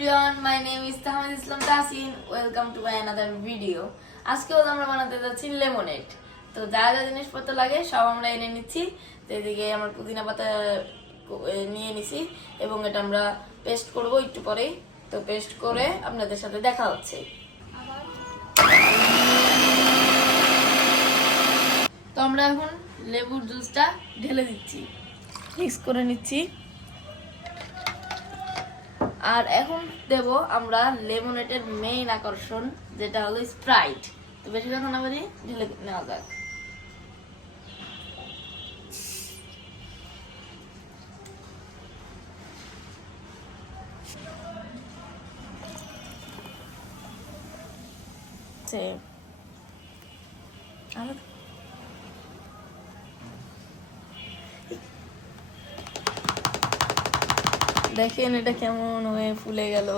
everyone, my name is Tahmid Islam Tasin. Welcome to my another video. আজকে আমরা বানাতে যাচ্ছি লেমনেড। তো যা যা জিনিসপত্র লাগে সব আমরা এনে নিচ্ছি। তো এদিকে আমরা পুদিনা পাতা নিয়ে নিছি এবং এটা আমরা পেস্ট করব একটু পরেই। তো পেস্ট করে আপনাদের সাথে দেখা হচ্ছে। তো আমরা এখন লেবুর জুসটা ঢেলে দিচ্ছি, মিক্স করে নিচ্ছি। আর এখন দেব আমরা লেমনেডের মেইন আকর্ষণ, যেটা হলো স্প্রাইট। তো বেশি কথা না বলি, ঢেলে নেওয়া যাক। দেখেন এটা কেমন হয়ে ফুলে গেল।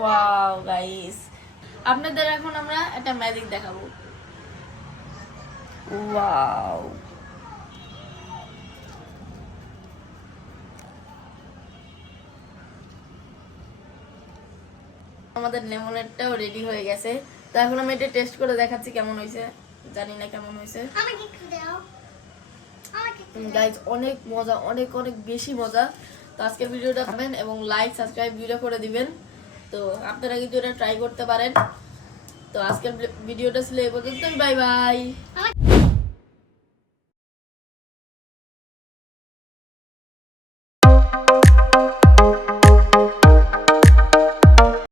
ওয়াও গাইস, আপনাদের এখন আমরা একটা ম্যাজিক দেখাবো। ওয়াও, আমাদের লেমনেডটাও রেডি হয়ে গেছে। তো এখন আমি এটা টেস্ট করে দেখাচ্ছি কেমন হয়েছে। জানি না কেমন হয়েছে। গাইস অনেক মজা, অনেক অনেক বেশি মজা। তো আজকের ভিডিওটা খাবেন এবং লাইক সাবস্ক্রাইব ভিডিও করে দিবেন। তো আপনারা কিন্তু এটা ট্রাই করতে পারেন। তো আজকের ভিডিওটা ছিল এই পর্যন্তই। Bye bye.